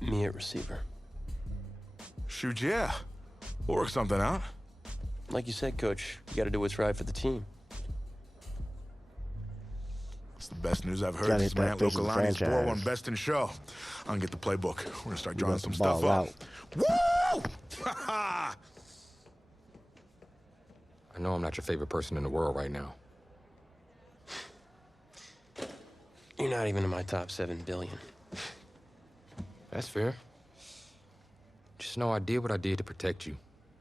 Me at receiver. Shoot, yeah. We'll work something out. Like you said, Coach, you gotta do what's right for the team. It's the best news I've heard since my Aunt Localani's 4-1 best in show. I'm gonna get the playbook. We're gonna start drawing some stuff up. Woo! I know I'm not your favorite person in the world right now. You're not even in my top 7 billion. That's fair. Just know I did what I did to protect you,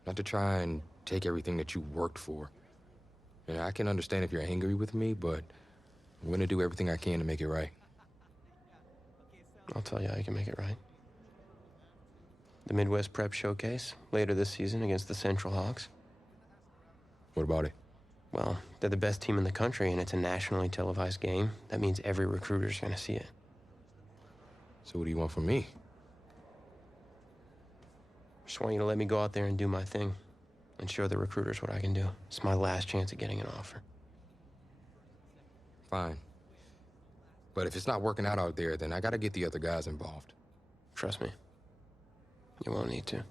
not to try and take everything that you worked for. And I can understand if you're angry with me, but I'm gonna do everything I can to make it right. I'll tell you how you can make it right. The Midwest Prep Showcase, later this season against the Central Hawks. What about it? Well, they're the best team in the country, and it's a nationally televised game. That means every recruiter's gonna see it. So what do you want from me? Just want you to let me go out there and do my thing and show the recruiters what I can do. It's my last chance at getting an offer. Fine. But if it's not working out there, then I gotta get the other guys involved. Trust me, you won't need to.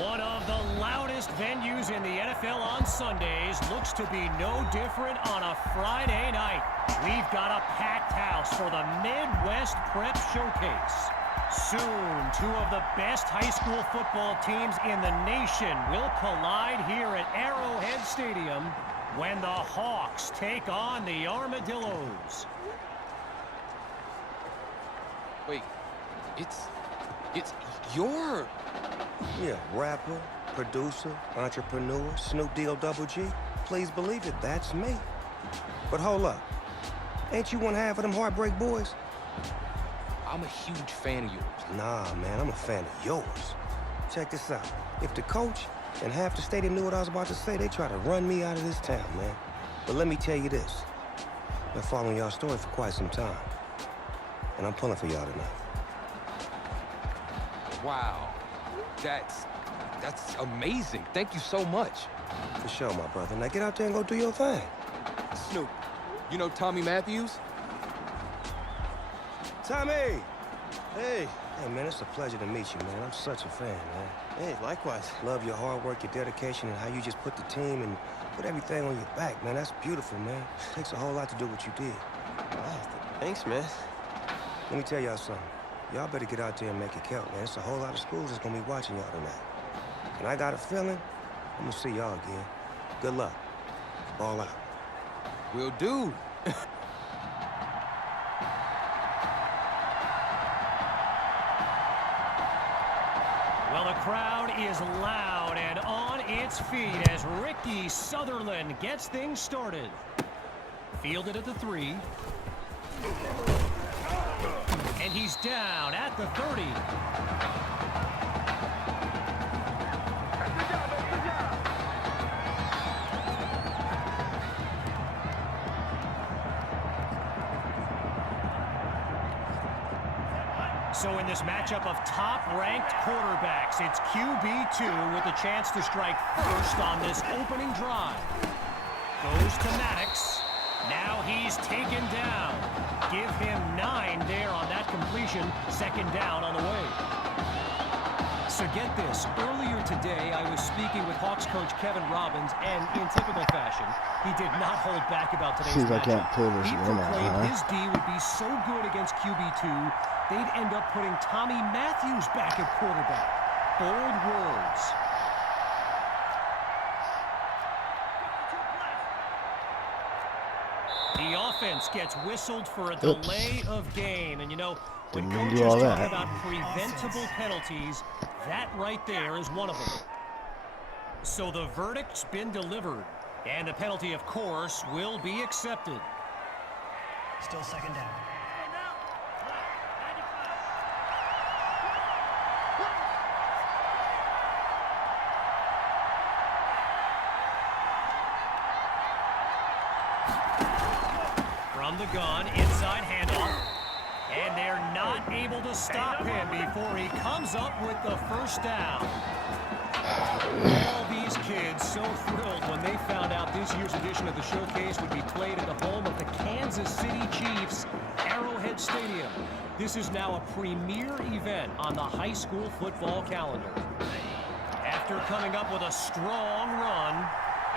One of the loudest venues in the NFL on Sundays looks to be no different on a Friday night. We've got a packed house for the Midwest Prep Showcase. Soon, 2 of the best high school football teams in the nation will collide here at Arrowhead Stadium when the Hawks take on the Armadillos. Wait, it's your... Yeah, rapper, producer, entrepreneur, Snoop D-O double G. Please believe it, that's me. But hold up. Ain't you one half of them Heartbreak Boys? I'm a huge fan of yours. Nah, man, I'm a fan of yours. Check this out. If the coach and half the stadium knew what I was about to say, they try to run me out of this town, man. But let me tell you this. I've been following y'all story for quite some time. And I'm pulling for y'all tonight. Wow. That's amazing. Thank you so much. For sure, my brother. Now get out there and go do your thing. Snoop, you know Tommy Matthews? Tommy! Hey. Hey, man, it's a pleasure to meet you, man. I'm such a fan, man. Hey, likewise. Love your hard work, your dedication, and how you just put the team and put everything on your back, man. That's beautiful, man. It takes a whole lot to do what you did. Wow, thanks, man. Let me tell y'all something. Y'all better get out there and make it count, man. It's a whole lot of schools that's gonna be watching y'all tonight. And I got a feeling I'm gonna see y'all again. Good luck. Ball out. Will do. Well, the crowd is loud and on its feet as Ricky Sutherland gets things started. Fielded at the 3. And he's down at the 30. So in this matchup of top-ranked quarterbacks, it's QB2 with a chance to strike first on this opening drive. Goes to Maddox. Now he's taken down. Give him 9 there on that completion. Second down on the way. So get this. Earlier today, I was speaking with Hawks coach Kevin Robbins, and in typical fashion, he did not hold back about today's matchup. He proclaimed his D would be so good against QB2, they'd end up putting Tommy Matthews back at quarterback. Bold words. The offense gets whistled for a delay of game. And, you know, when coaches talk about preventable penalties, that right there is one of them. So the verdict's been delivered. And the penalty, of course, will be accepted. Still second down. From the gun, inside handoff. And they're not able to stop him before he comes up with the first down. All these kids so thrilled when they found out this year's edition of the showcase would be played at the home of the Kansas City Chiefs, Arrowhead Stadium. This is now a premier event on the high school football calendar. After coming up with a strong run,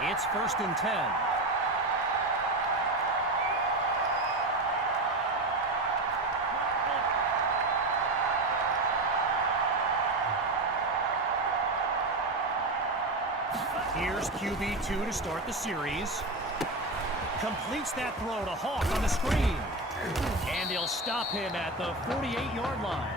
it's 1st and 10. Here's QB2 to start the series. Completes that throw to Hawk on the screen. And they'll stop him at the 48-yard line.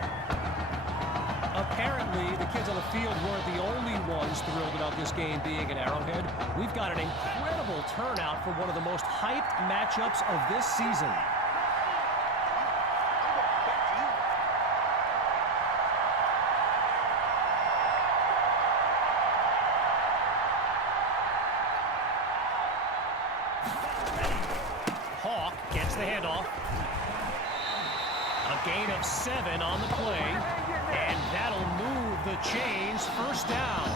Apparently, the kids on the field weren't the only ones thrilled about this game being at Arrowhead. We've got an incredible turnout for one of the most hyped matchups of this season. Hawk gets the handoff. A gain of 7 on the play, and that'll move the chains. 1st down.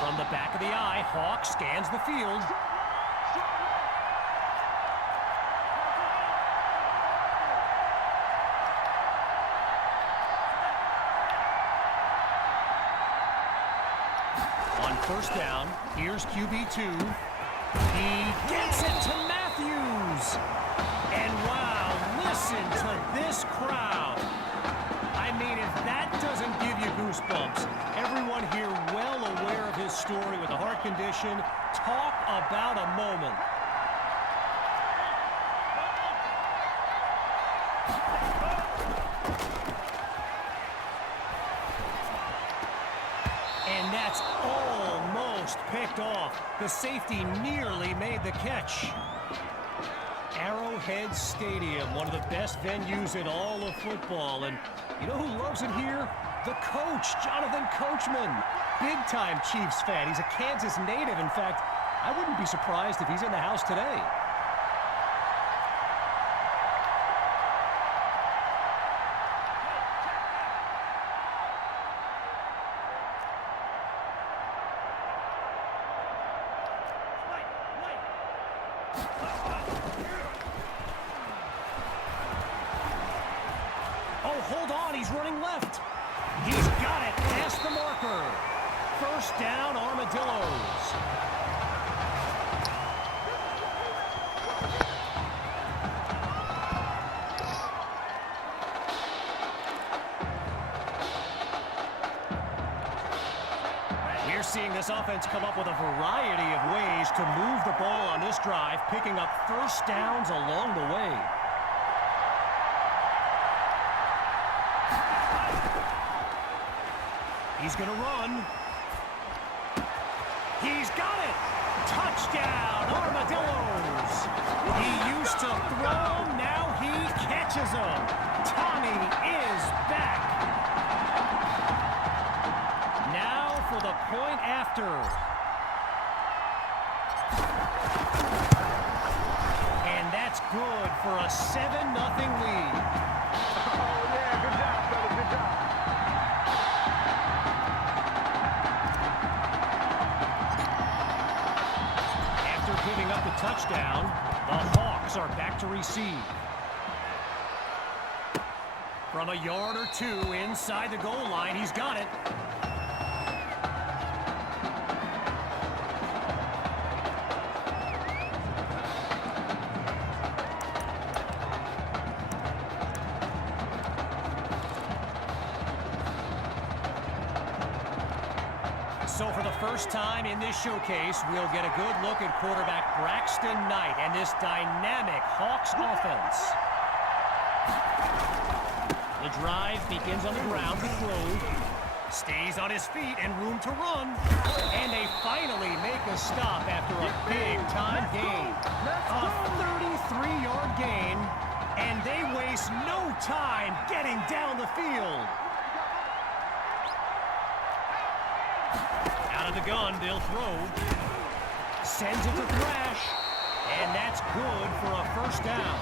From the back of the eye, Hawk scans the field. On 1st down, here's QB2. He gets it to Matthews. And wow, listen to this crowd. I mean, if that doesn't give you goosebumps, everyone here well aware of his story with a heart condition. Talk about a moment. And that's almost picked off. The safety nearly made the catch. Arrowhead Stadium, one of the best venues in all of football. And you know who loves it here? The coach, Jonathan Coachman. Big-time Chiefs fan. He's a Kansas native. In fact, I wouldn't be surprised if he's in the house today. Oh, hold on, he's running left. He's got it, past the marker. 1st down, Armadillos. We're seeing this offense come up with a variety of ways to move the ball on this drive, picking up 1st downs along the way. He's going to run. He's got it! Touchdown, Armadillos! He used to throw, now he catches them. Tommy is back. Now for the point after. And that's good for a 7-0 lead. Oh, yeah, good job, fellas, good job. Giving up the touchdown, the Hawks are back to receive. From a yard or two inside the goal line, he's got it. So for the first time in this showcase, we'll get a good look at quarterback Braxton Knight and this dynamic Hawks offense. The drive begins on the ground with Grove. Stays on his feet and room to run. And they finally make a stop after a big-time gain. A 33-yard gain, and they waste no time getting down the field. Out of the gun, they'll throw. Sends it to Thrash. And that's good for a first down.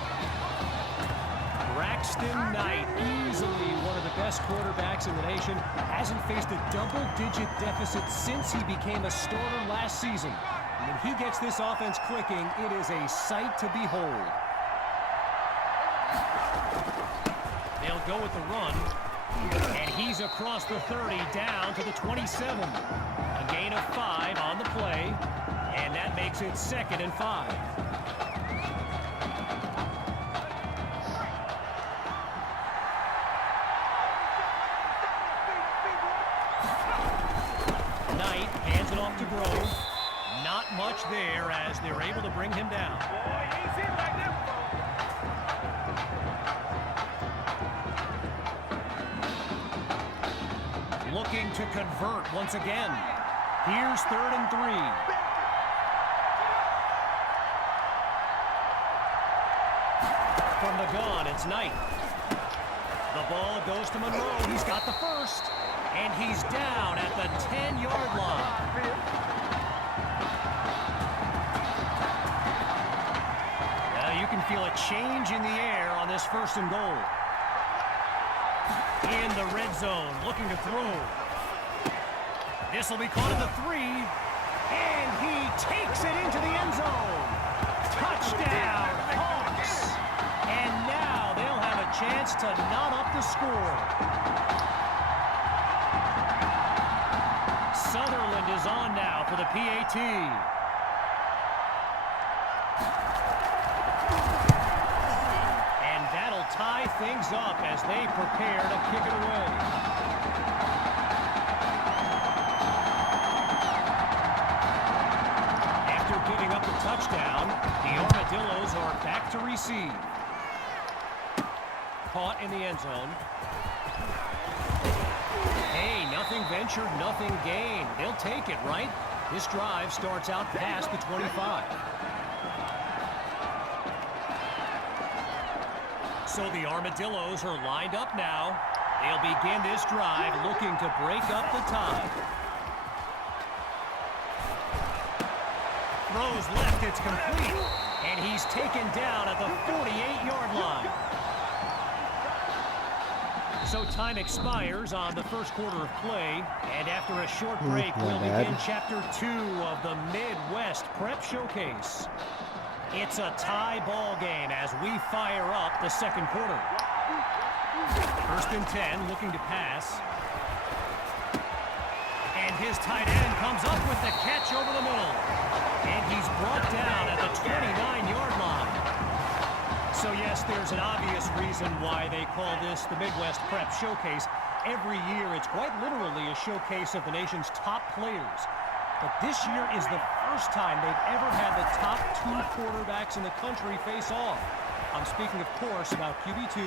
Braxton Knight, easily one of the best quarterbacks in the nation, hasn't faced a double-digit deficit since he became a starter last season. And when he gets this offense clicking, it is a sight to behold. They'll go with the run. And he's across the 30, down to the 27. A gain of 5 on the play. And that makes it 2nd and 5. Knight hands it off to Grove. Not much there as they're able to bring him down. Looking to convert once again. Here's 3rd and 3. From the gun, it's Knight. The ball goes to Monroe. He's got the first. And he's down at the 10-yard line. You can feel a change in the air on this 1st and goal. In the red zone, looking to throw. This will be caught at the 3. And he takes it into the end zone. Touchdown, Hawks. And now they'll have a chance to knot up the score. Sutherland is on now for the PAT. And that'll tie things up as they prepare to kick it away. After giving up the touchdown, the Armadillos are back to receive. Caught in the end zone. Hey, nothing ventured, nothing gained. They'll take it, right? This drive starts out past the 25. So the Armadillos are lined up now. They'll begin this drive looking to break up the tie. Throws left, it's complete. And he's taken down at the 48-yard line. So time expires on the 1st quarter of play, and after a short break, we'll begin Chapter 2 of the Midwest Prep Showcase. It's a tie ball game as we fire up the 2nd quarter. 1st and 10, looking to pass. And his tight end comes up with the catch over the middle. And he's brought down at the 29-yard line. So yes, there's an obvious reason why they call this the Midwest Prep Showcase. Every year, it's quite literally a showcase of the nation's top players. But this year is the first time they've ever had the top 2 quarterbacks in the country face off. I'm speaking, of course, about QB2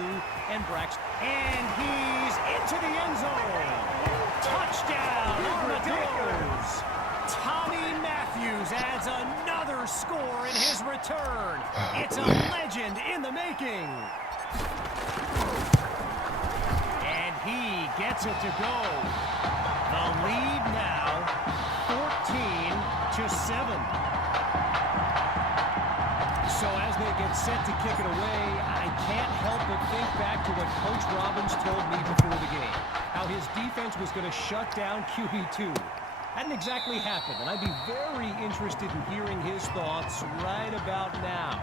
and Braxton. And he's into the end zone. Touchdown, Armadillos. Tommy Matthews adds another score in his return. It's a legend in the making. And he gets it to go. The lead now, 14-7. So as they get set to kick it away, I can't help but think back to what Coach Robbins told me before the game. How his defense was going to shut down QB2. Hadn't exactly happened, and I'd be very interested in hearing his thoughts right about now.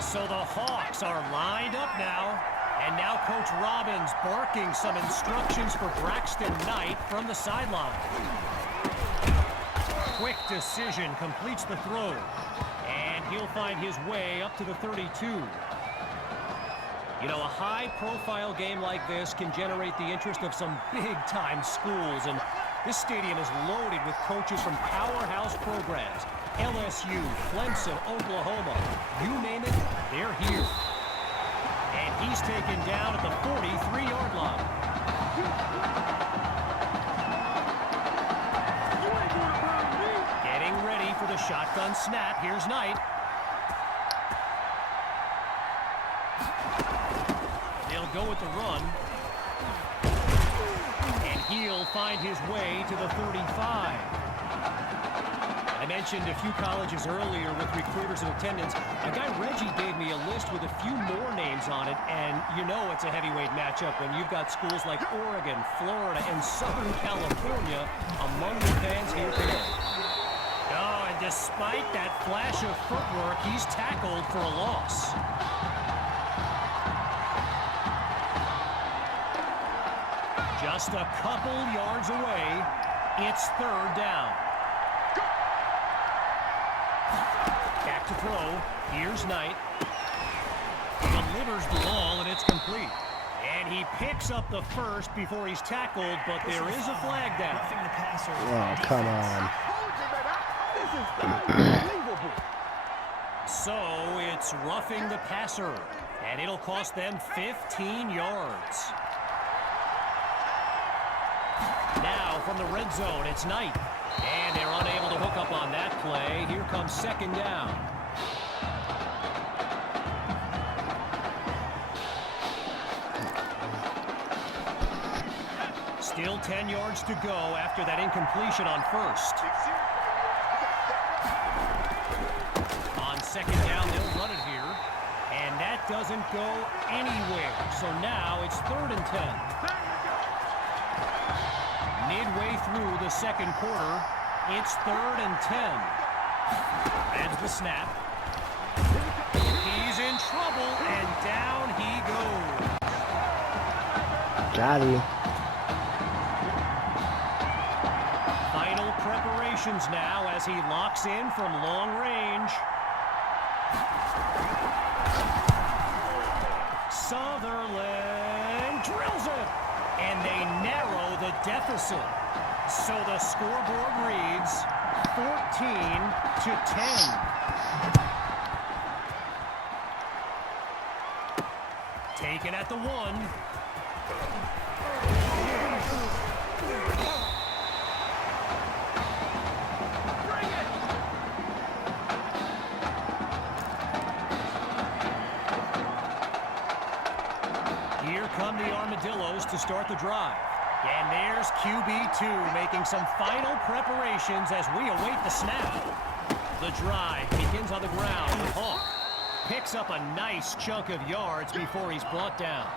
So the Hawks are lined up now, and now Coach Robbins barking some instructions for Braxton Knight from the sideline. Quick decision, completes the throw, and he'll find his way up to the 32. You know, a high-profile game like this can generate the interest of some big-time schools, and this stadium is loaded with coaches from powerhouse programs. LSU, Clemson, Oklahoma, you name it, they're here. And he's taken down at the 43-yard line. Getting ready for the shotgun snap. Here's Knight. They'll go with the run. And he'll find his way to the 35. I mentioned a few colleges earlier with recruiters in attendance. My guy Reggie gave me a list with a few more names on it, and you know it's a heavyweight matchup when you've got schools like Oregon, Florida, and Southern California among the fans here today. Oh, and despite that flash of footwork, he's tackled for a loss. Just a couple yards away, it's 3rd down. Back to throw. Here's Knight. Delivers the ball, and it's complete. And he picks up the first before he's tackled, but there is a flag down. Oh, come on. So it's roughing the passer, and it'll cost them 15 yards. Now from the red zone, it's Knight. And they're unable to hook up on that play. Here comes 2nd down. Still 10 yards to go after that incompletion on 1st. On 2nd down, they'll run it here. And that doesn't go anywhere. So now it's 3rd and 10. Midway through the 2nd quarter, it's 3rd and 10. Adds the snap. He's in trouble, and down he goes. Got him. Final preparations now as he locks in from long range. Sutherland drills it. And they narrow the deficit. So the scoreboard reads 14-10. Taken at the 1. Here come the Armadillos to start the drive. And there's QB2 making some final preparations as we await the snap. The drive begins on the ground with Hawk. Picks up a nice chunk of yards before he's brought down.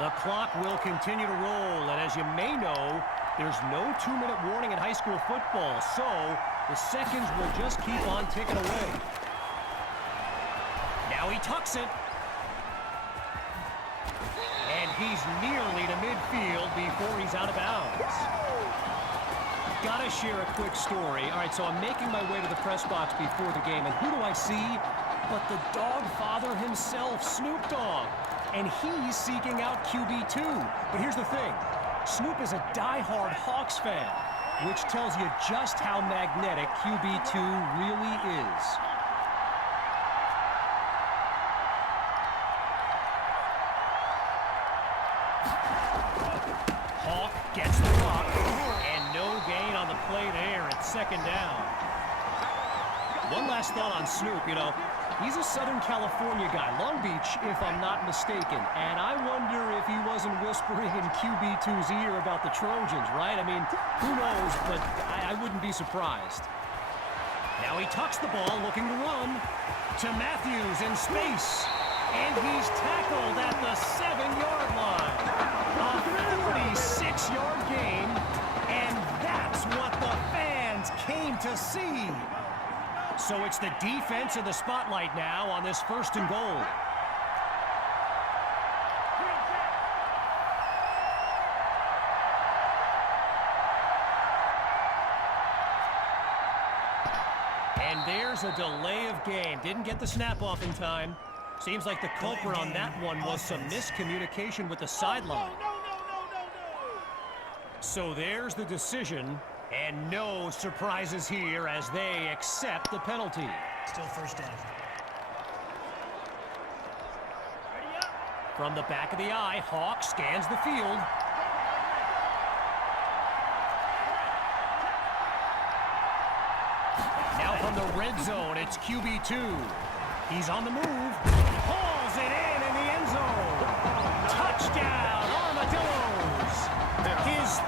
The clock will continue to roll, and as you may know, there's no 2-minute warning in high school football, so the seconds will just keep on ticking away. Now he tucks it. And he's nearly to midfield before he's out of bounds. Gotta share a quick story. All right, so I'm making my way to the press box before the game, and who do I see but the dog father himself, Snoop Dogg. And he's seeking out QB2. But here's the thing. Snoop is a diehard Hawks fan, which tells you just how magnetic QB2 really is. Hawk gets the block, and no gain on the play there at 2nd down. One last thought on Snoop, you know, he's a Southern California guy, Long Beach, if I'm not mistaken, and I wonder if he wasn't whispering in QB2's ear about the Trojans, right? I mean, who knows, but I wouldn't be surprised. Now he tucks the ball, looking to run to Matthews in space, and he's tackled at the 7-yard line. A 46-yard gain, and that's what the fans came to see. So it's the defense in the spotlight now on this 1st and goal. And there's a delay of game. Didn't get the snap off in time. Seems like the culprit on that one was some miscommunication with the sideline. So there's the decision. And no surprises here as they accept the penalty. Still 1st down. From the back of the eye, Hawk scans the field. Now from the red zone, it's QB2. He's on the move. Hauls it in the end zone. Touchdown, Armadillos. His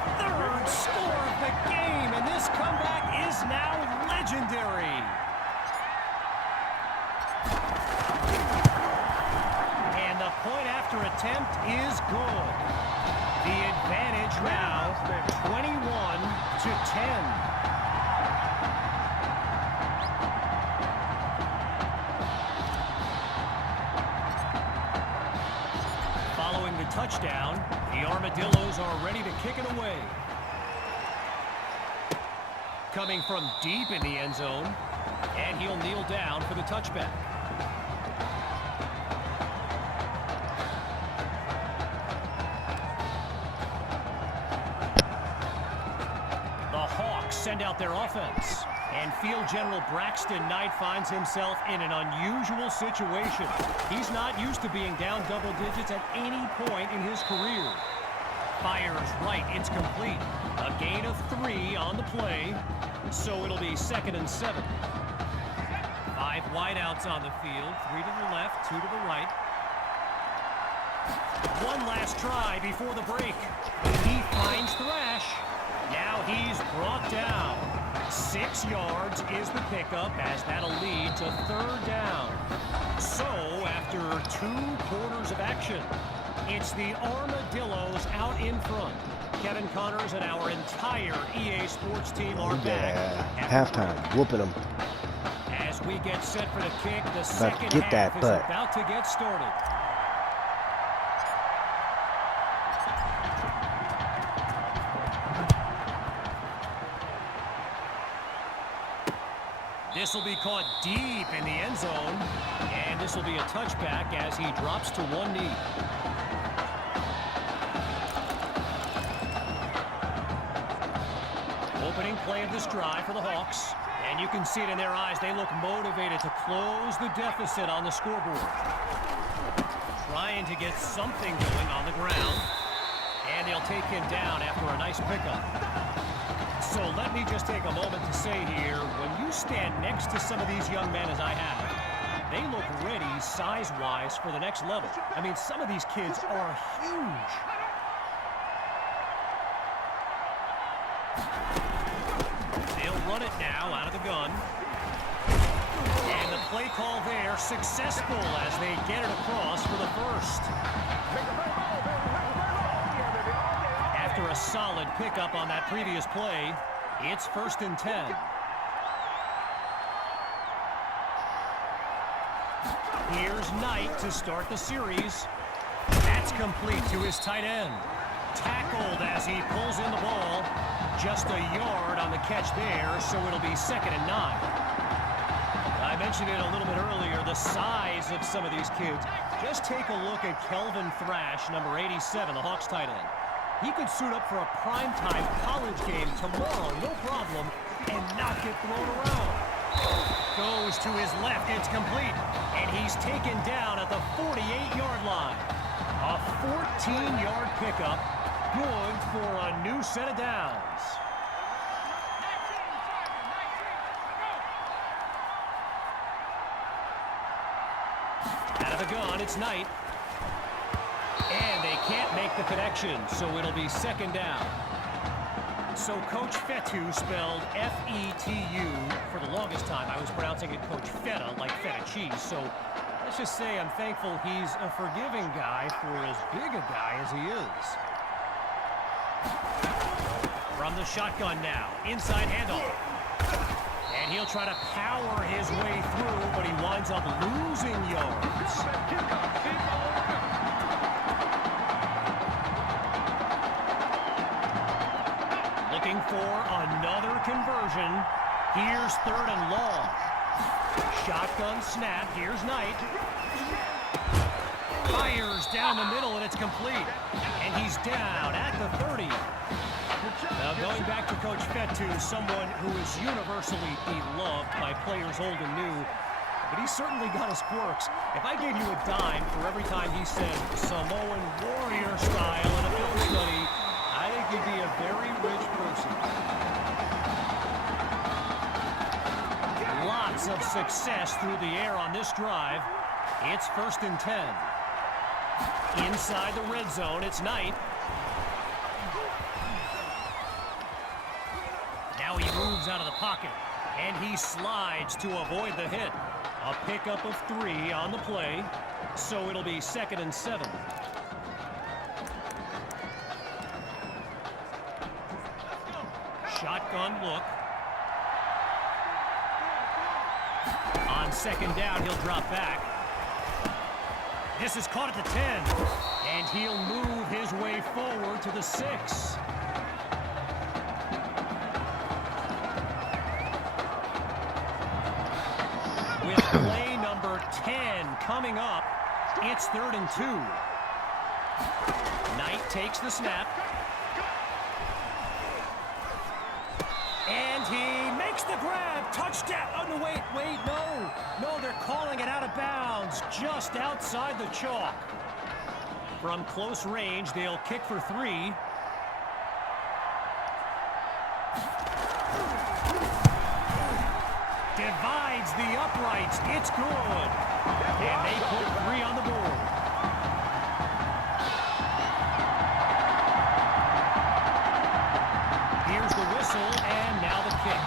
attempt is good. The advantage now 21-10. Following the touchdown, the Armadillos are ready to kick it away. Coming from deep in the end zone, and he'll kneel down for the touchback. The Hawks send out their offense, and Field General Braxton Knight finds himself in an unusual situation. He's not used to being down double digits at any point in his career. Fires right, it's complete. A gain of 3 on the play, so it'll be 2nd and 7. 5 wideouts on the field, 3 to the left, 2 to the right. One last try before the break. He finds Thrash. Now he's brought down. 6 yards is the pickup, as that'll lead to 3rd down. So, after 2 quarters of action, it's the Armadillos out in front. Kevin Connors and our entire EA Sports team are back. Halftime, whooping them. As we get set for the kick, the second get half that is butt. about to get started. This will be caught deep in the end zone, and this will be a touchback as he drops to one knee. Opening play of this drive for the Hawks, and you can see it in their eyes. They look motivated to close the deficit on the scoreboard. Trying to get something going on the ground, and they'll take him down after a nice pickup. So let me just take a moment to say here, when you stand next to some of these young men as I have, they look ready size-wise for the next level. I mean, some of these kids are huge. They'll run it now out of the gun. And the play call there successful as they get it across for the first. After a solid pickup on that previous play, it's 1st and 10. Here's Knight to start the series. That's complete to his tight end. Tackled as he pulls in the ball. Just a yard on the catch there, so it'll be 2nd and 9. I mentioned it a little bit earlier, the size of some of these kids. Just take a look at Kelvin Thrash, number 87, the Hawks tight end. He could suit up for a primetime college game tomorrow, no problem, and not get thrown around. Goes to his left, it's complete, and he's taken down at the 48-yard line. A 14-yard pickup, good for a new set of downs. Out of the gun, it's Knight. And they can't make the connection, so it'll be 2nd down. So Coach Fetu, spelled F-E-T-U, for the longest time I was pronouncing it Coach Feta, like feta cheese. So let's just say I'm thankful he's a forgiving guy for as big a guy as he is. From the shotgun now, inside handoff. And he'll try to power his way through, but he winds up losing yards. Looking for another conversion. Here's 3rd and long. Shotgun snap. Here's Knight. Fires down the middle, and it's complete. And he's down at the 30. Now, going back to Coach Fetu, someone who is universally beloved by players old and new, but he's certainly got his quirks. If I gave you a dime for every time he said Samoan warrior style in a film study, I think you'd be a very rich person. Lots of success through the air on this drive. It's 1st and 10. Inside the red zone, it's Knight. Now he moves out of the pocket, and he slides to avoid the hit. A pickup of 3 on the play, so it'll be 2nd and 7. Shotgun look. On second down, he'll drop back. This is caught at the 10. And he'll move his way forward to the 6. With play number 10 coming up, it's 3rd and 2. Knight takes the snap. And he makes the grab. Touchdown. Oh, no, wait, no. No, they're calling it out of bounds just outside the chalk. From close range, they'll kick for 3. Divides the uprights. It's good. And they put 3 on the board. Here's the whistle, and now the kick.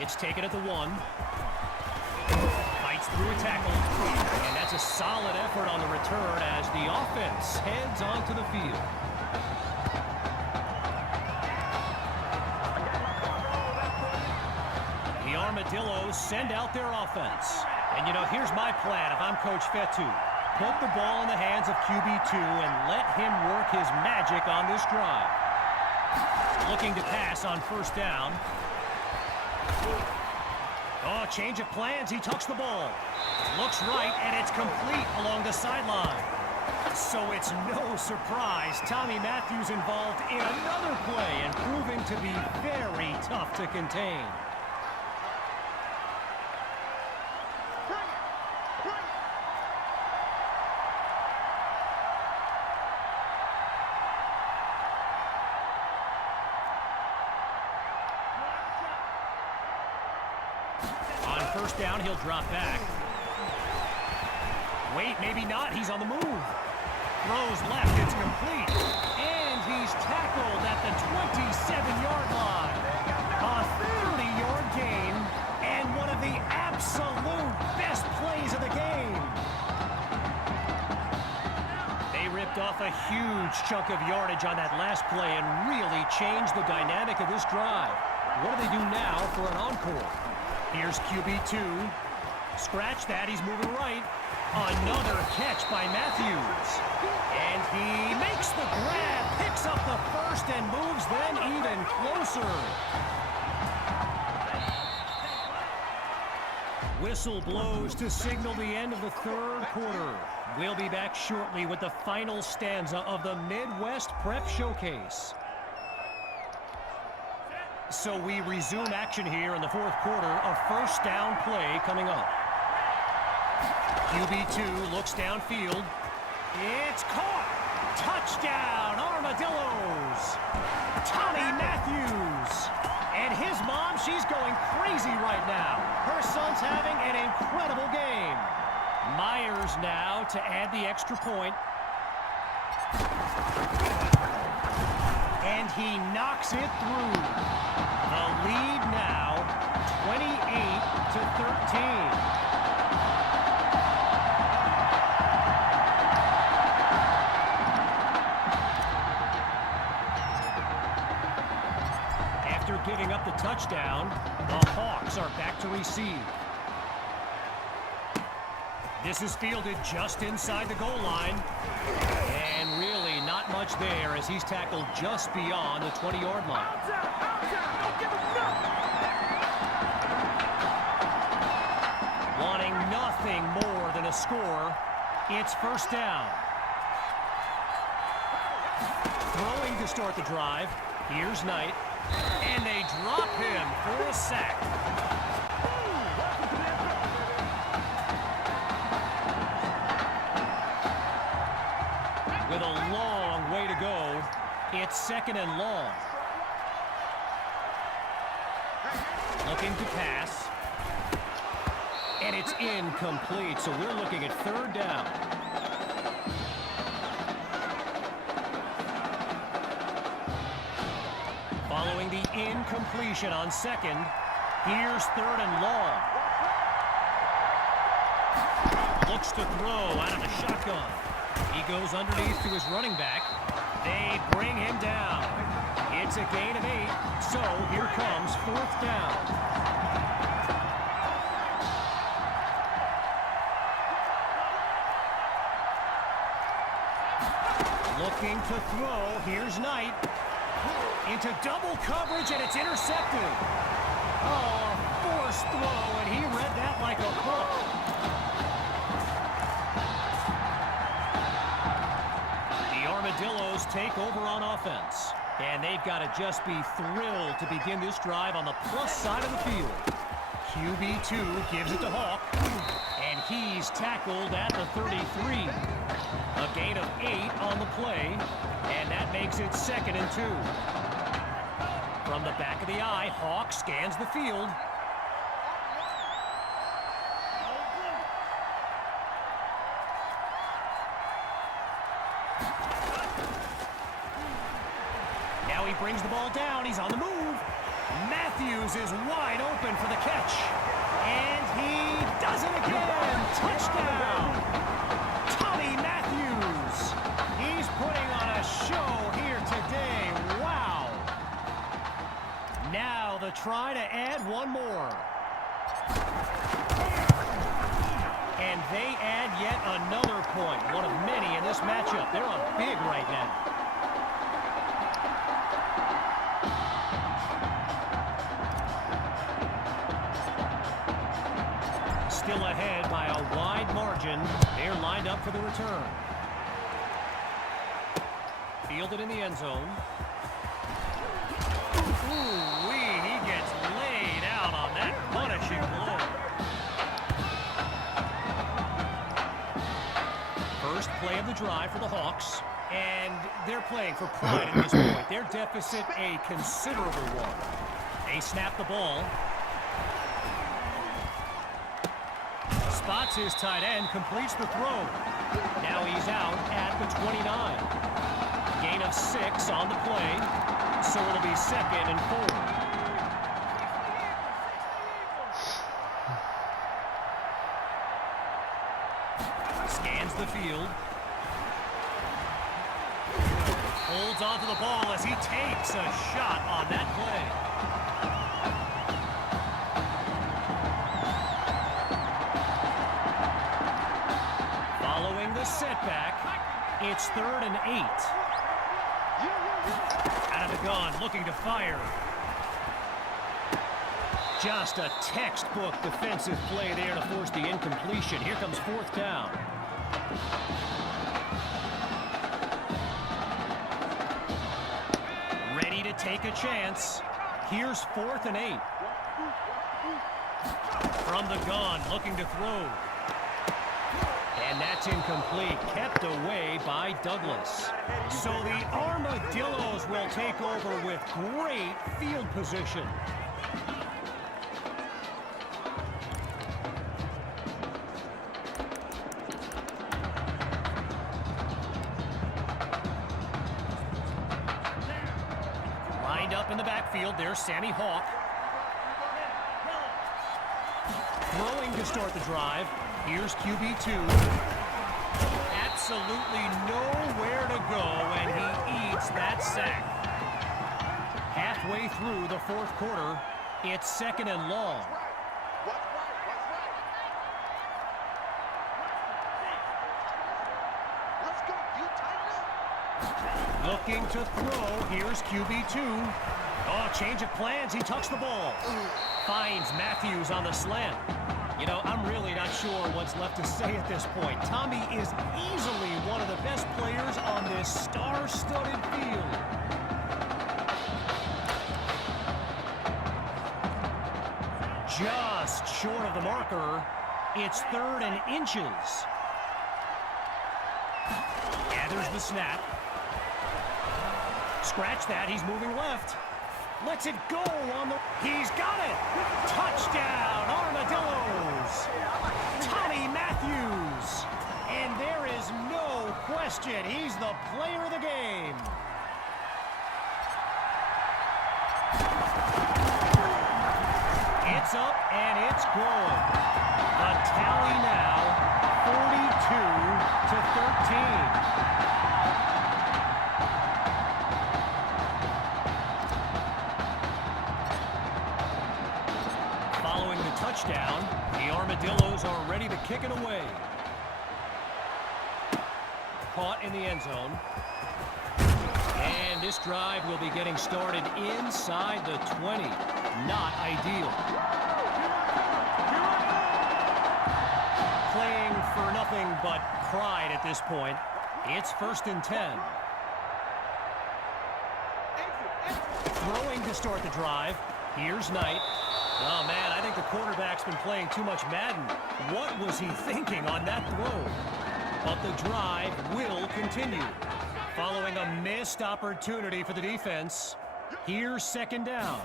It's taken at the 1. Fights through a tackle. And that's a solid effort on the return as the offense heads onto the field. The Armadillos send out their offense. And, you know, here's my plan if I'm Coach Fetu. Put the ball in the hands of QB2 and let him work his magic on this drive. Looking to pass on first down. Oh, change of plans. He tucks the ball. Looks right, and it's complete along the sideline. So it's no surprise Tommy Matthews involved in another play and proving to be very tough to contain. First down, he'll drop back. Wait, maybe not. He's on the move. Throws left, it's complete. And he's tackled at the 27-yard line. A 30-yard gain and one of the absolute best plays of the game. They ripped off a huge chunk of yardage on that last play and really changed the dynamic of this drive. What do they do now for an encore? Here's QB2. Scratch that. He's moving right. Another catch by Matthews. And he makes the grab, picks up the first, and moves them even closer. Whistle blows to signal the end of the 3rd quarter. We'll be back shortly with the final stanza of the Midwest Prep Showcase. So we resume action here in the 4th quarter. A first down play coming up. QB2 looks downfield. It's caught. Touchdown, Armadillos. Tommy Matthews. And his mom, she's going crazy right now. Her son's having an incredible game. Myers now to add the extra point. And he knocks it through. The lead now, 28-13. After giving up the touchdown, the Hawks are back to receive. This is fielded just inside the goal line. And really not much there as he's tackled just beyond the 20-yard line. Wanting nothing more than a score, it's first down. Throwing to start the drive. Here's Knight. And they drop him for a sack. With a long way to go, it's 2nd and long. Looking to pass. And it's incomplete, so we're looking at 3rd down. Following the incompletion on 2nd, here's 3rd and long. Looks to throw out of the shotgun. He goes underneath to his running back. They bring him down. It's a gain of 8, so here comes 4th down. Looking to throw. Here's Knight. Into double coverage, and it's intercepted. Oh, a forced throw, and he read that like a book. The Armadillos take over on offense, and they've got to just be thrilled to begin this drive on the plus side of the field. QB2 gives it to Hawk, and he's tackled at the 33. A gain of 8 on the play, and that makes it 2nd and 2. From the back of the eye, Hawk scans the field. Now he brings the ball down. He's on the move. Matthews is wide open for the catch. And he does it again. Touchdown. Tommy Matthews. He's putting on a show here today. Wow. Now the try to add one more. And they add yet another point. One of many in this matchup. They're on big right now. Still ahead by a wide margin. They're lined up for the return. Fielded in the end zone. Ooh-wee, he gets laid out on that punishing blow. First play of the drive for the Hawks, and they're playing for pride at this point. Their deficit a considerable one. They snap the ball. Spots his tight end, completes the throw. Now he's out at the 29. Gain of 6 on the play, so it'll be 2nd and 4. Scans the field. Holds onto the ball as he takes a shot on that play. Following the setback, it's 3rd and 8. Out of the gun, looking to fire. Just a textbook defensive play there to force the incompletion. Here comes 4th down. Ready to take a chance. Here's 4th and 8. From the gun, looking to throw. And that's incomplete, kept away by Douglas. So the Armadillos will take over with great field position. Lined up in the backfield, there's Sammy Hawk. Throwing to start the drive. Here's QB2. Absolutely nowhere to go, and he eats that sack. Halfway through the 4th quarter, it's 2nd and long. Looking to throw. Here's QB2. Oh, change of plans. He tucks the ball. Finds Matthews on the slant. You know, I'm really not sure what's left to say at this point. Tommy is easily one of the best players on this star-studded field. Just short of the marker. It's 3rd and inches. Gathers the snap. Scratch that. He's moving left. Lets it go on the... He's got it! Touchdown, Armadillos! Tommy Matthews! And there is no question, he's the player of the game. It's up and it's good. The tally now, 42-13. are ready to kick it away. Caught in the end zone. And this drive will be getting started inside the 20. Not ideal. Playing for nothing but pride at this point. It's 1st and 10. Throwing to start the drive. Here's Knight. Oh, man, I think the quarterback's been playing too much Madden. What was he thinking on that throw? But the drive will continue. Following a missed opportunity for the defense. Here's 2nd down.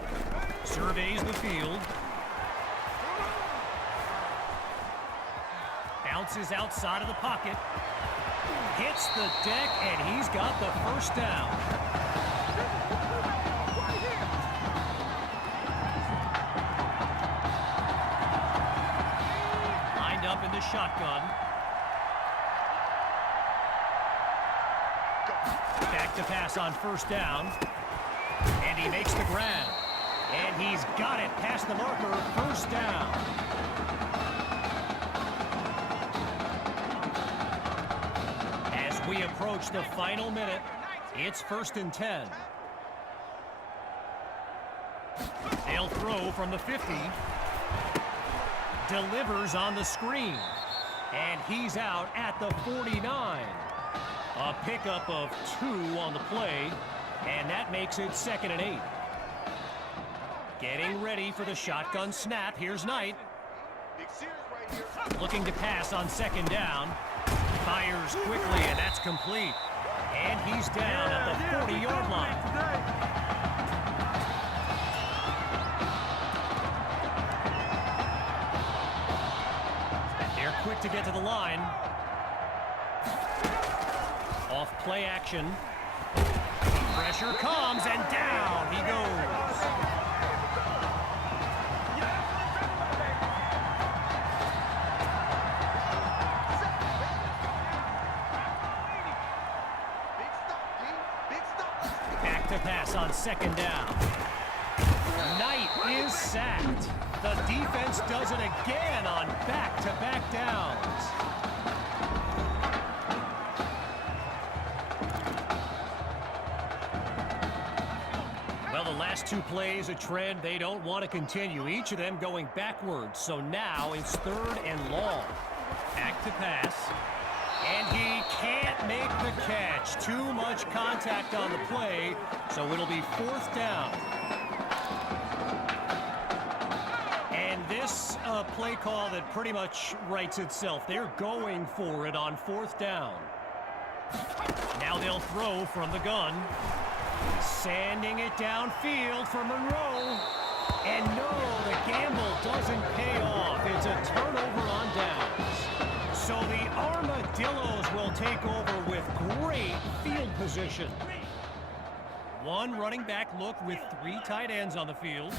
Surveys the field. Bounces outside of the pocket. Hits the deck, and he's got the 1st down. Lined up in the shotgun. Back to pass on 1st down. And he makes the grab. And he's got it past the marker. 1st down. As we approach the final minute, it's 1st and 10. They'll throw from the 50. Delivers on the screen. And he's out at the 49. A pickup of 2 on the play, and that makes it 2nd and 8. Getting ready for the shotgun snap. Here's Knight. Looking to pass on 2nd down. Fires quickly, and that's complete. And he's down at the 40-yard line. They're quick to get to the line. Off play action. Pressure comes, and down he goes. Back to pass on 2nd down. Knight is sacked. The defense does it again on back-to-back downs. The last 2 plays, a trend they don't want to continue. Each of them going backwards. So now it's 3rd and long. Back to pass. And he can't make the catch. Too much contact on the play. So it'll be 4th down. And this play call that pretty much writes itself. They're going for it on 4th down. Now they'll throw from the gun. Sanding it downfield for Monroe. And no, the gamble doesn't pay off. It's a turnover on downs. So the Armadillos will take over with great field position. One running back look with 3 tight ends on the field.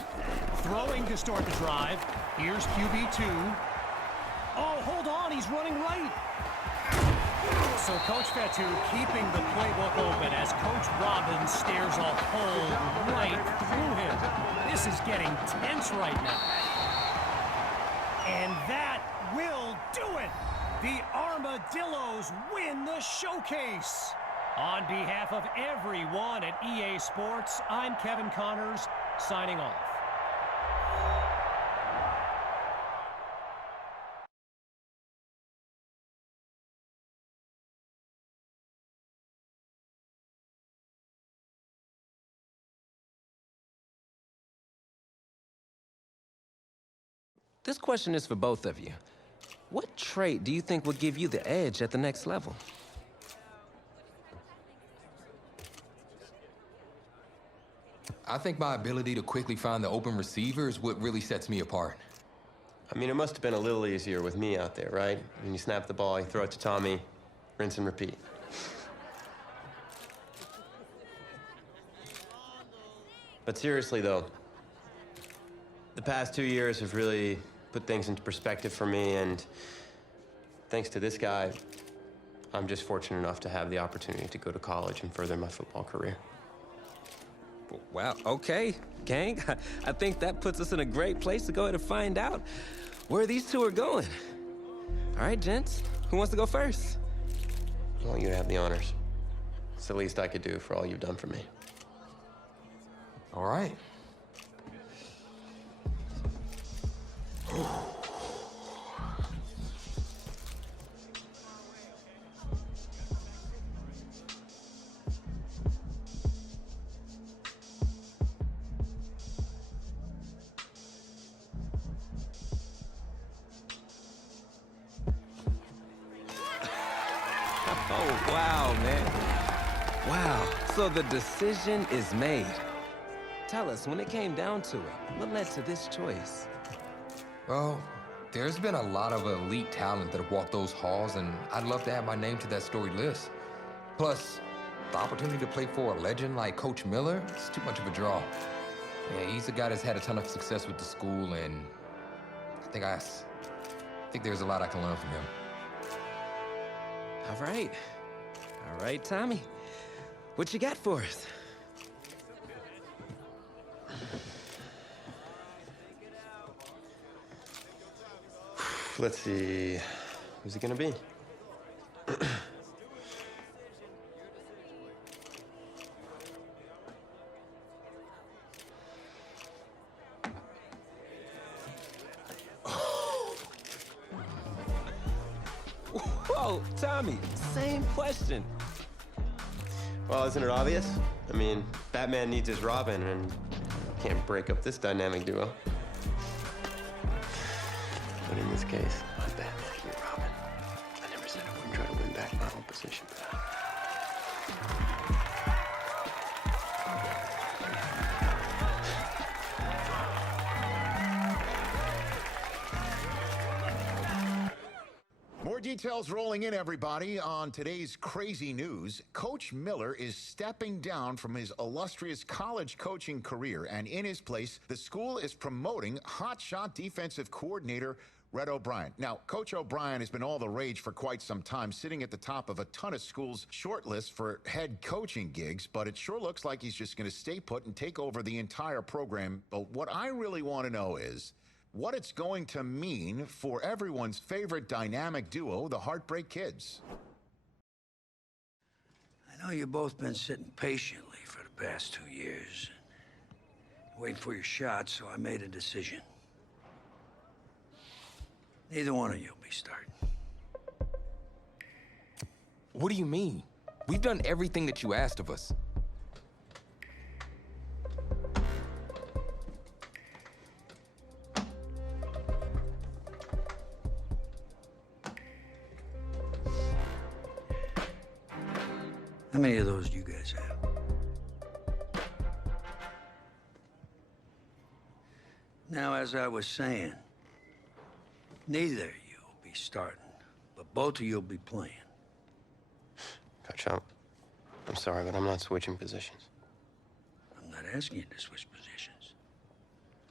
Throwing to start the drive. Here's QB2. Oh, hold on, he's running right. So Coach Fatu keeping the playbook open as Coach Robbins stares a hole right through him. This is getting tense right now. And that will do it. The Armadillos win the showcase. On behalf of everyone at EA Sports, I'm Kevin Connors, signing off. This question is for both of you. What trait do you think will give you the edge at the next level? I think my ability to quickly find the open receiver is what really sets me apart. I mean, it must have been a little easier with me out there, right? When you snap the ball, you throw it to Tommy, rinse and repeat. But seriously, though, the past 2 years have really put things into perspective for me, and thanks to this guy, I'm just fortunate enough to have the opportunity to go to college and further my football career. Wow, okay, gang. I think that puts us in a great place to go ahead and find out where these two are going. All right, gents. Who wants to go first? I want you to have the honors. It's the least I could do for all you've done for me. All right. Oh, wow, man. Wow. So the decision is made. Tell us, when it came down to it, what led to this choice? Well, there's been a lot of elite talent that have walked those halls, and I'd love to add my name to that storied list. Plus, the opportunity to play for a legend like Coach Miller is too much of a draw. Yeah, he's a guy that's had a ton of success with the school, and I think there's a lot I can learn from him. All right. All right, Tommy. What you got for us? Let's see. Who's it gonna be? Whoa, Tommy, same question. Well, isn't it obvious? I mean, Batman needs his Robin, and can't break up this dynamic duo. But in this case, I'm Batman, you're Robin. I never said I wouldn't try to win back my own position for that. More details rolling in, everybody. On today's crazy news, Coach Miller is stepping down from his illustrious college coaching career, and in his place, the school is promoting hotshot defensive coordinator Red O'Brien. Now, Coach O'Brien has been all the rage for quite some time, sitting at the top of a ton of schools' shortlists for head coaching gigs, but it sure looks like he's just going to stay put and take over the entire program. But what I really want to know is what it's going to mean for everyone's favorite dynamic duo, the Heartbreak Kids. I know you've both been sitting patiently for the past 2 years, waiting for your shot, so I made a decision. Neither one of you will be starting. What do you mean? We've done everything that you asked of us. How many of those do you guys have? Now, as I was saying, neither of you will be starting, but both of you will be playing. Coach, I'm sorry, but I'm not switching positions. I'm not asking you to switch positions.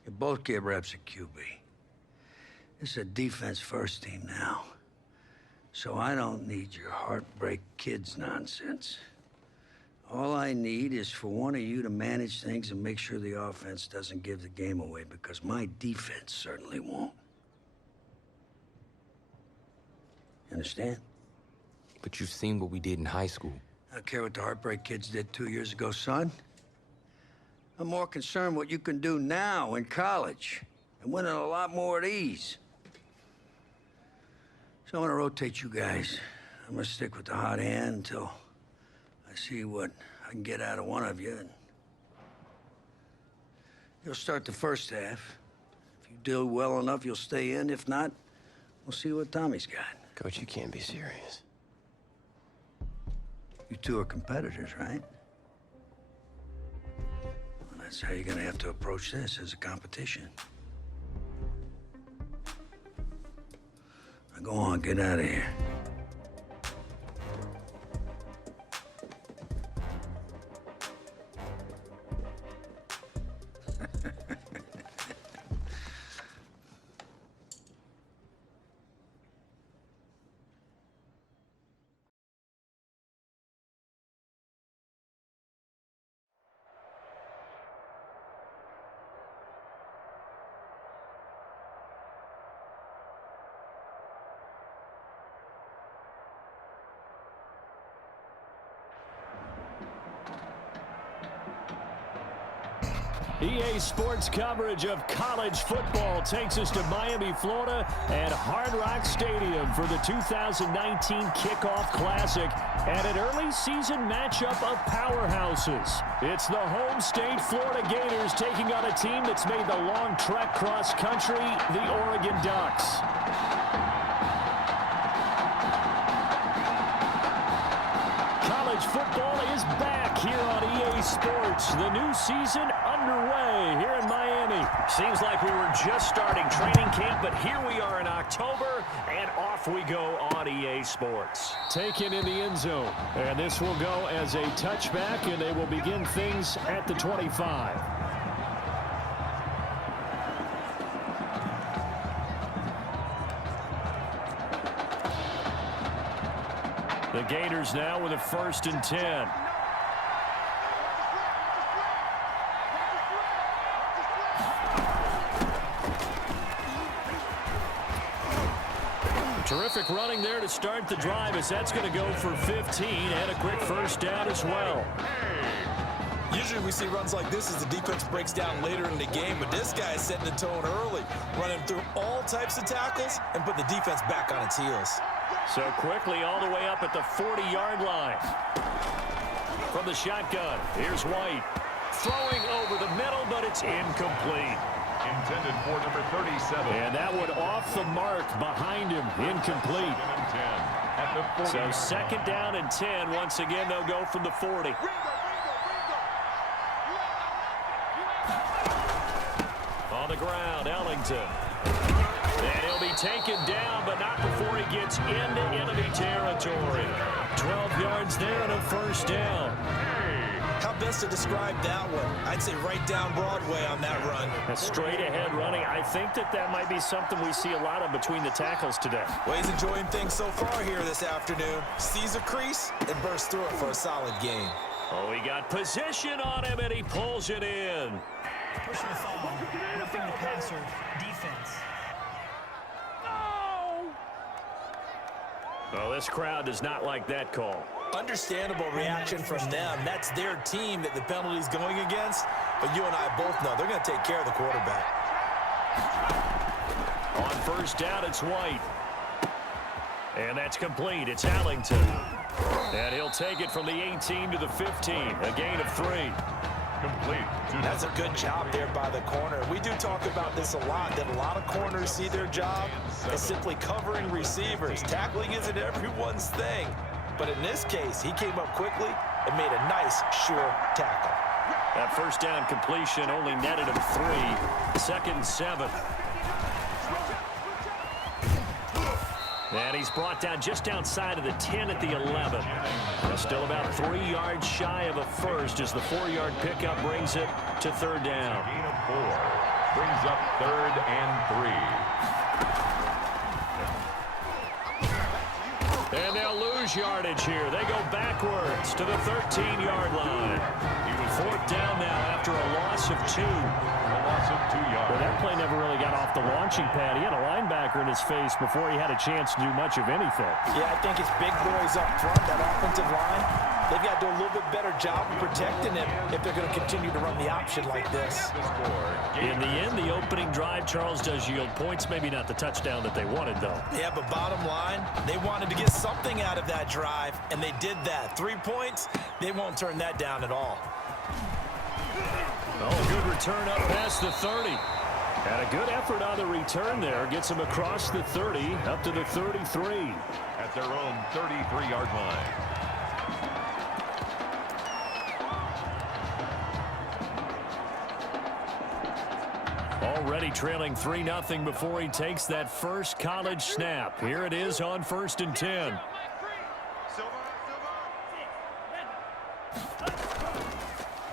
You both get reps at QB. This is a defense-first team now, so I don't need your Heartbreak Kids nonsense. All I need is for one of you to manage things and make sure the offense doesn't give the game away, because my defense certainly won't. Understand? But you've seen what we did in high school. I don't care what the Heartbreak Kids did 2 years ago, son. I'm more concerned what you can do now in college and winning a lot more at ease. So I'm gonna rotate you guys. I'm gonna stick with the hot hand until I see what I can get out of one of you. And you'll start the first half. If you do well enough, you'll stay in. If not, we'll see what Tommy's got. Coach, you can't be serious. You two are competitors, right? Well, that's how you're gonna have to approach this, as a competition. Now go on, get out of here. EA Sports coverage of college football takes us to Miami, Florida at Hard Rock Stadium for the 2019 Kickoff Classic and an early season matchup of powerhouses. It's the home state Florida Gators taking on a team that's made the long trek cross country, the Oregon Ducks. College football is back here on EA Sports. The new season underway here in Miami. Seems like we were just starting training camp, but here we are in October, and off we go on EA Sports. Taken in the end zone, and this will go as a touchback, and they will begin things at the 25. The Gators now with a 1st and 10. Terrific running there to start the drive, as that's going to go for 15 and a quick 1st down as well. Usually we see runs like this as the defense breaks down later in the game, but this guy is setting the tone early, running through all types of tackles and put the defense back on its heels. So quickly all the way up at the 40-yard line. From the shotgun, here's White. Throwing over the middle, but it's incomplete. Intended for number 37. And that one off the mark behind him. Incomplete. At the 40. So 2nd down and 10. Once again, they'll go from the 40. On the ground, Ellington. And he'll be taken down, but not before he gets into enemy territory. 12 yards there and a 1st down. How best to describe that one? I'd say right down Broadway on that run. A straight ahead running. I think that might be something we see a lot of between the tackles today. Well, he's enjoying things so far here this afternoon. Sees a crease and bursts through it for a solid gain. Oh, he got position on him, and he pulls it in. Pushing the foul, roughing the passer, defense. Well, this crowd does not like that call. Understandable reaction from them. That's their team that the penalty's going against. But you and I both know they're going to take care of the quarterback. On 1st down, it's White. And that's complete. It's Ellington. And he'll take it from the 18 to the 15. A gain of 3. Complete. That's a good job there by the corner. We do talk about this a lot, that a lot of corners see their job as simply covering receivers. Tackling isn't everyone's thing. But in this case, he came up quickly and made a nice, sure tackle. That 1st down completion only netted him 3. 2nd and 7. And he's brought down just outside of the 10 at the 11. Still about 3 yards shy of a 1st as the 4-yard pickup brings it to 3rd down. Gain of 4. Brings up 3rd and 3. And they'll lose yardage here. They go backwards to the 13-yard line. He was 4th down now after a loss of 2. A loss of 2 yards. Well, that play never really got off the launching pad. He had a linebacker in his face before he had a chance to do much of anything. Yeah, I think it's big boys up front, that offensive line. They've got to do a little bit better job of protecting him if they're going to continue to run the option like this. In the end, the opening drive, Charles, does yield points. Maybe not the touchdown that they wanted, though. Yeah, but bottom line, they wanted to get something out of that drive, and they did that. 3 points, they won't turn that down at all. Oh, good return up past the 30. And a good effort on the return there. Gets him across the 30, up to the 33. At their own 33-yard line. Already trailing 3-0 before he takes that first college snap. Here it is on 1st and 10.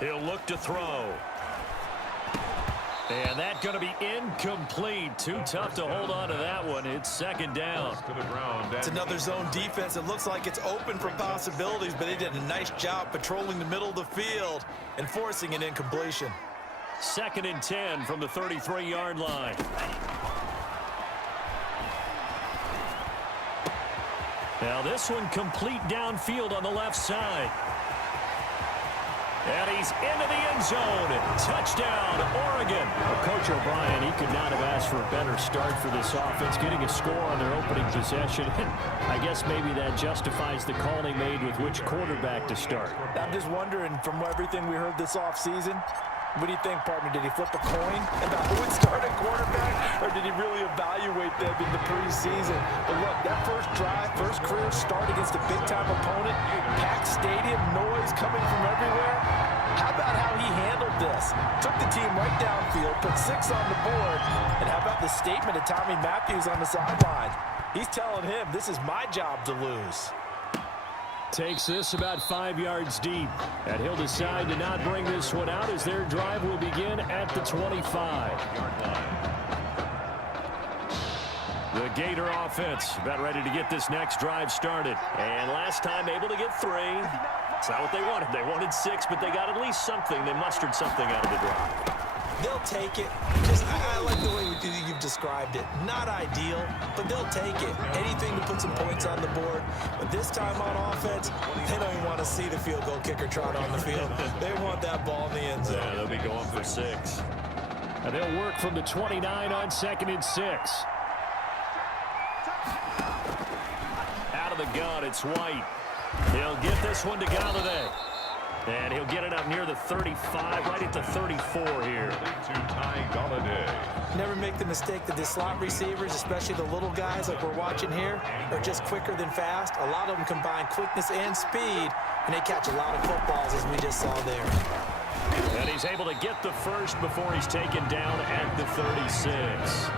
He'll look to throw. And that's going to be incomplete. Too tough to hold on to that one. It's 2nd down. To the ground. It's another zone defense. It looks like it's open for possibilities, but they did a nice job patrolling the middle of the field and forcing an incompletion. 2nd and 10 from the 33-yard line. Now this one complete downfield on the left side. And he's into the end zone. Touchdown, Oregon. Well, Coach O'Brien, he could not have asked for a better start for this offense, getting a score on their opening possession. I guess maybe that justifies the call he made with which quarterback to start. I'm just wondering, from everything we heard this offseason, what do you think, partner? Did he flip a coin about who would start at quarterback, or did he really evaluate them in the preseason? But look, that first drive, first career start against a big-time opponent, packed stadium, noise coming from everywhere. How about how he handled this? Took the team right downfield, put 6 on the board, and how about the statement of Tommy Matthews on the sideline? He's telling him, this is my job to lose. Takes this about 5 yards deep, and he'll decide to not bring this one out as their drive will begin at the 25-yard line. The Gator offense about ready to get this next drive started. And last time able to get 3. It's not what they wanted. They wanted 6, but they got at least something. They mustered something out of the drive. They'll take it. Just, I like the way you've described it. Not ideal, but they'll take it. Anything to put some points on the board. But this time on offense, they don't even want to see the field goal kicker trot on the field. They want that ball in the end zone. Yeah, they'll be going for 6. And they'll work from the 29 on 2nd and 6. Out of the gun, it's White. He'll get this one to Galladay. And he'll get it up near the 35, right at the 34 here. To Ty Galladay. Never make the mistake that the slot receivers, especially the little guys like we're watching here, are just quicker than fast. A lot of them combine quickness and speed, and they catch a lot of footballs, as we just saw there. And he's able to get the first before he's taken down at the 36.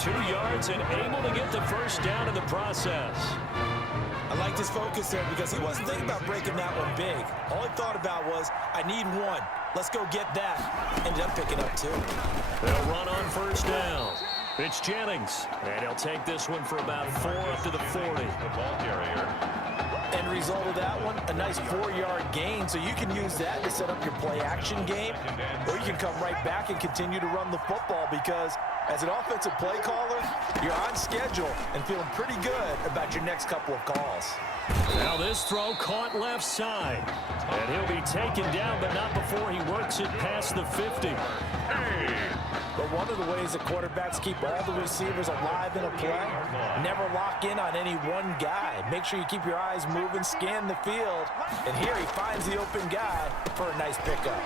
2 yards and able to get the first down in the process. I liked his focus there because he wasn't thinking about breaking that one big. All he thought about was, I need 1. Let's go get that. Ended up picking up 2. They'll run on first down. It's Jennings. And he'll take this one for about 4 up to the 40. The ball carrier. End result of that one, a nice 4-yard gain. So you can use that to set up your play-action game, or you can come right back and continue to run the football because as an offensive play caller, you're on schedule and feeling pretty good about your next couple of calls. Now this throw caught left side. And he'll be taken down, but not before he works it past the 50. But one of the ways that quarterbacks keep all the receivers alive in a play, never lock in on any one guy. Make sure you keep your eyes moving, scan the field. And here he finds the open guy for a nice pickup.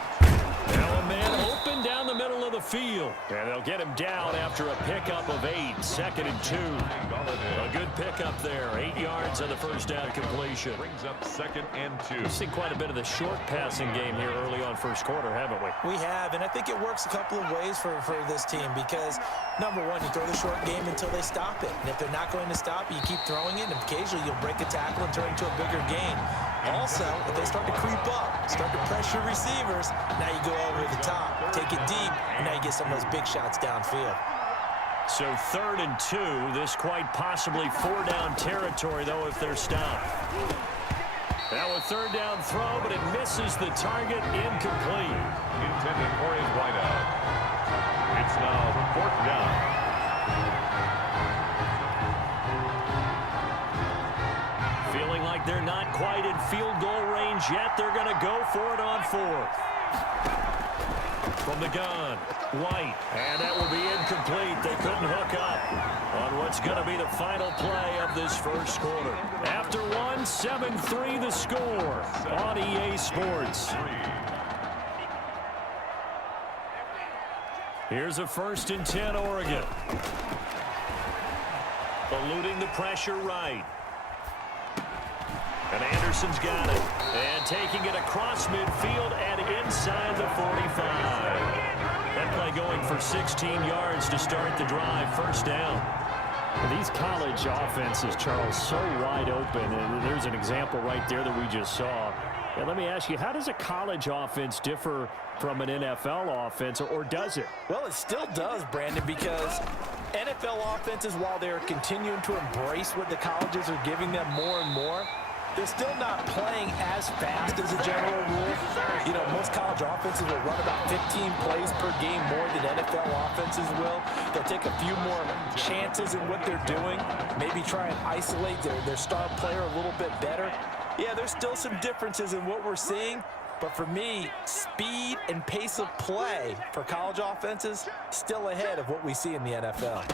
Now a man open down the middle of the field. And they'll get him down after a pickup of 8. 2nd and 2. A good pickup there. 8 yards on the first down completion. Brings up 2nd and 2. We've seen quite a bit of the short passing game here early on first quarter, haven't we? We have, and I think it works a couple of ways for this team because, number one, you throw the short game until they stop it. And if they're not going to stop it, you keep throwing it, and occasionally you'll break a tackle and turn it into a bigger gain. Also, if they start to creep up, start to pressure receivers, now you go over the top, take it deep, and now you get some of those big shots downfield. So 3rd and 2, this quite possibly 4-down territory, though, if they're stopped. Now a 3rd down throw, but it misses the target, incomplete. Intended for his wideout. It's now 4th down. Feeling like they're not quite in field goal range yet. They're going to go for it on 4th. From the gun, White. And that will be incomplete. They couldn't hook up on what's going to be the final play of this first quarter. After 1, 7-3 the score on EA Sports. Here's a 1st and 10 Oregon. Eluding the pressure right. And Anderson's got it. And taking it across midfield and inside the 45. That play going for 16 yards to start the drive. First down. These college offenses, Charles, so wide open. And there's an example right there that we just saw. And let me ask you, how does a college offense differ from an NFL offense, or does it? Well, it still does, Brandon, because NFL offenses, while they're continuing to embrace what the colleges are giving them more and more, they're still not playing as fast as a general rule. You know, most college offenses will run about 15 plays per game more than NFL offenses will. They'll take a few more chances in what they're doing, maybe try and isolate their star player a little bit better. Yeah, there's still some differences in what we're seeing, But for me, speed and pace of play for college offenses still ahead of what we see in the NFL.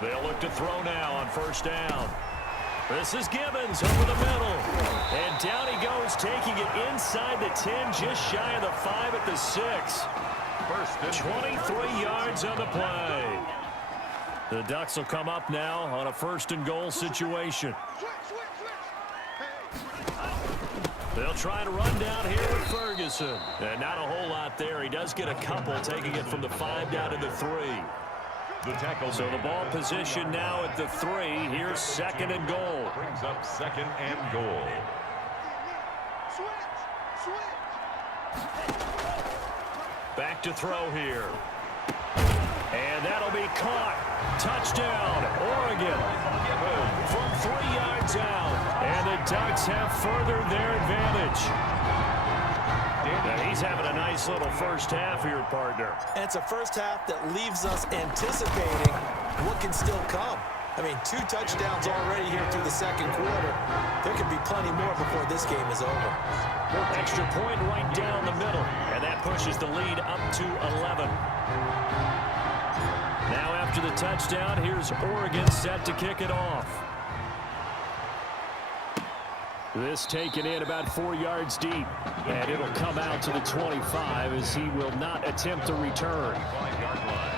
They'll look to throw now on first down. This is Gibbons over the middle. And down he goes, taking it inside the 10, just shy of the 5 at the 6. 23 yards on the play. The Ducks will come up now on a 1st and goal situation. They'll try to run down here with Ferguson. And not a whole lot there. He does get a couple, taking it from the 5 down to the 3. So the ball position now at the 3. Here's 2nd and goal. Brings up 2nd and goal. Back to throw here. And that'll be caught. Touchdown, Oregon. From 3 yards out. And the Ducks have furthered their advantage. Now he's having a nice little first half here, partner. And it's a first half that leaves us anticipating what can still come. I mean, 2 touchdowns already here through the 2nd quarter. There could be plenty more before this game is over. Extra point right down the middle. And that pushes the lead up to 11. Now after the touchdown, here's Oregon set to kick it off. This taken in about 4 yards deep. And it'll come out to the 25 as he will not attempt to return. 5-yard line.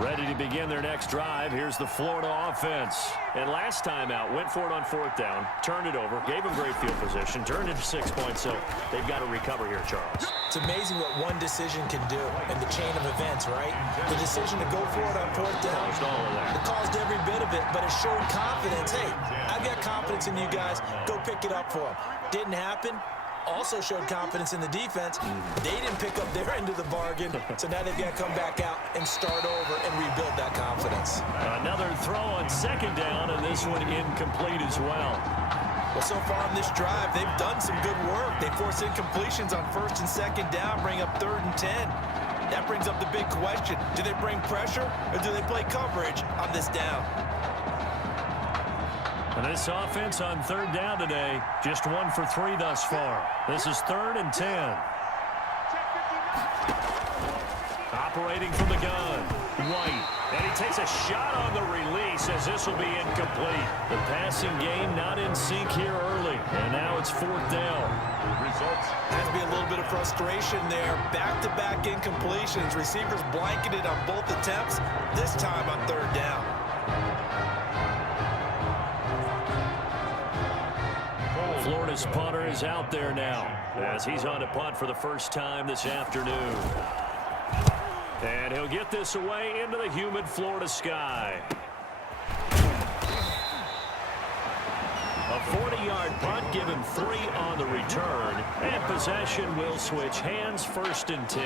Ready to begin their next drive. Here's the Florida offense. And last time out, went for it on 4th down, turned it over, gave them great field position, turned it to 6 points, so they've got to recover here, Charles. It's amazing what one decision can do in the chain of events, right? The decision to go for it on 4th down. It caused every bit of it, but it showed confidence. Hey, I've got confidence in you guys. Go pick it up for them. Didn't happen. Also showed confidence in the defense. They didn't pick up their end of the bargain, so now they've got to come back out and start over and rebuild that confidence. Another throw on 2nd down, and this one incomplete as well. Well, so far on this drive, they've done some good work. They force incompletions on 1st and 2nd down, bring up 3rd and 10. That brings up the big question. Do they bring pressure, or do they play coverage on this down? And this offense on 3rd down today, just 1 for 3 thus far. This is 3rd and 10. Operating from the gun, White. And he takes a shot on the release as this will be incomplete. The passing game not in sync here early. And now it's 4th down. Results. Has to be a little bit of frustration there. Back-to-back incompletions. Receivers blanketed on both attempts, this time on 3rd down. Florida's punter is out there now as he's on to punt for the first time this afternoon. And he'll get this away into the humid Florida sky. A 40-yard punt, given 3 on the return. And possession will switch hands, 1st and 10.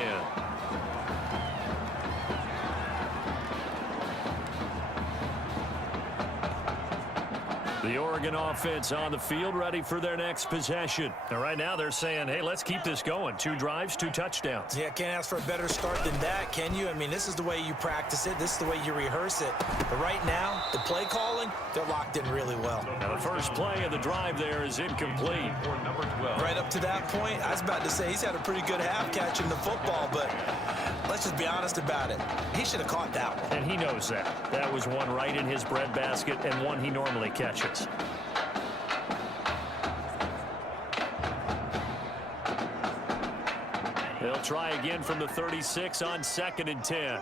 The Oregon offense on the field, ready for their next possession. And right now they're saying, hey, let's keep this going. 2 drives, 2 touchdowns. Yeah, can't ask for a better start than that, can you? I mean, this is the way you practice it. This is the way you rehearse it. But right now, the play calling, they're locked in really well. Now the first play of the drive there is incomplete. For number 12. Right up to that point, I was about to say he's had a pretty good half catching the football, but let's just be honest about it. He should have caught that one. And he knows that. That was one right in his breadbasket and one he normally catches. They'll try again from the 36 on 2nd and 10.